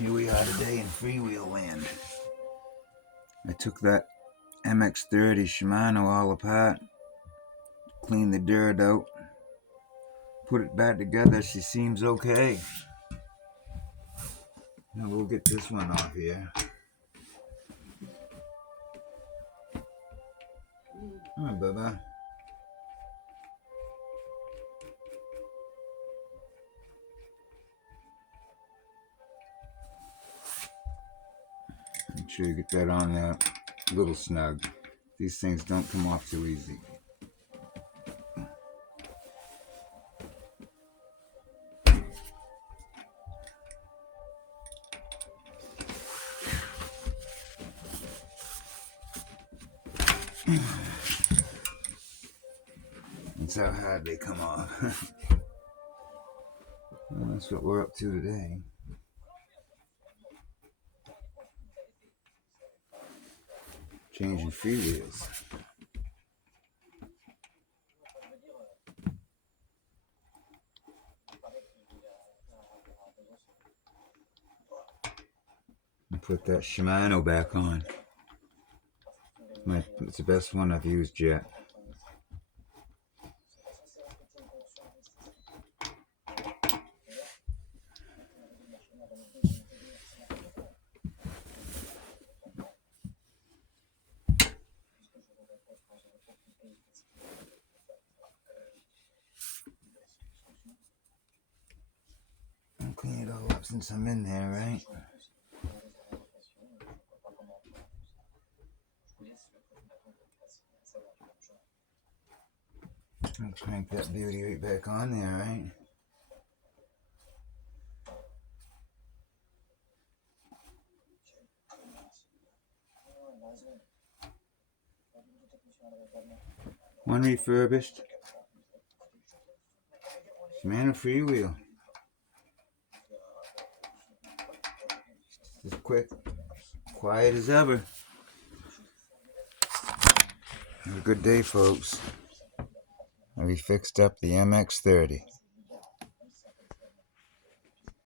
Here we are today in freewheel land. I took that MX30 Shimano all apart, cleaned the dirt out, put it back together. She seems okay. Now we'll get this one off here. Hi, Bubba. Make sure you get that on there a little snug. These things don't come off too easy. That's how hard they come off. Well, that's what we're up to today. Changing freewheels. And put that Shimano back on. It's the best one I've used yet. I'll clean it all up since I'm in there, right? I'll crank that beauty right back on there, right? One refurbished. Shimano freewheel. Just quick, quiet as ever. Have a good day, folks. We fixed up the MX30.